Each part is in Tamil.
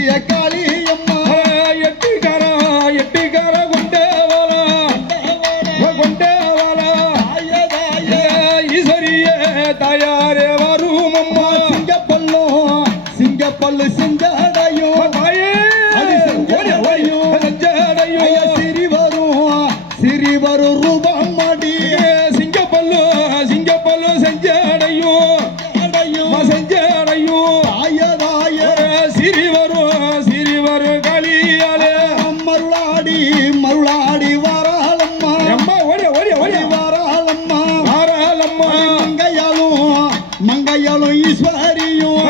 சூரிய காளி அம்மா எட்டிக்கார கொண்டே வாழா ஈஸ்வரியே தாயாரே வரும் அம்மா சிங்கப்பல்லு செஞ்சடையும் சிறி வரும் ரூபம் மாடி சிங்கப்பல்லு செஞ்சடையும் சிறி வரும் காளியாலே மருளாடி வாராளம்மா வாராளம்மா மங்கையாலும் ஈஸ்வரியும்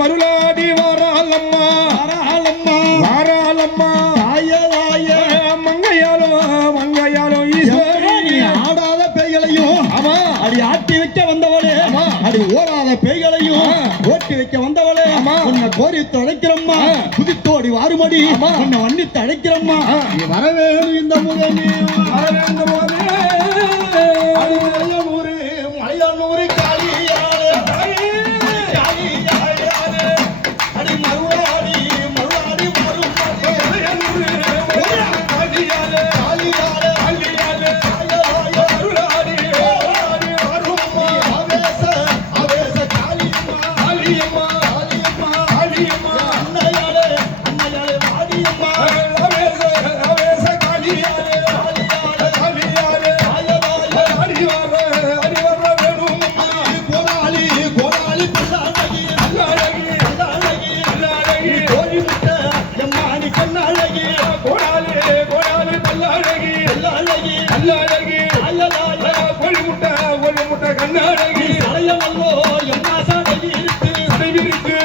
மருளாடி வாராளம்மா மங்கையாலும் ஈஸ்வரி ஆடாத பேய்களையும் அடி ஆட்டி வைக்க வந்தவளே அடி ஓடாத பேய்களையும் ஓட்டி வைக்க வந்தவளே உன்னை கோரி அழைக்கிறம்மா குதித்தோடி வாருமடி உன்னை வண்டித்து அழைக்கிறம்மா நீ வரவேணும் இந்த முதலே மலையானூரு காளியாரே அடி மருளாடி வரும் கண்ணாடகி சடையமல்லோ எம்மா சடையிருக்கு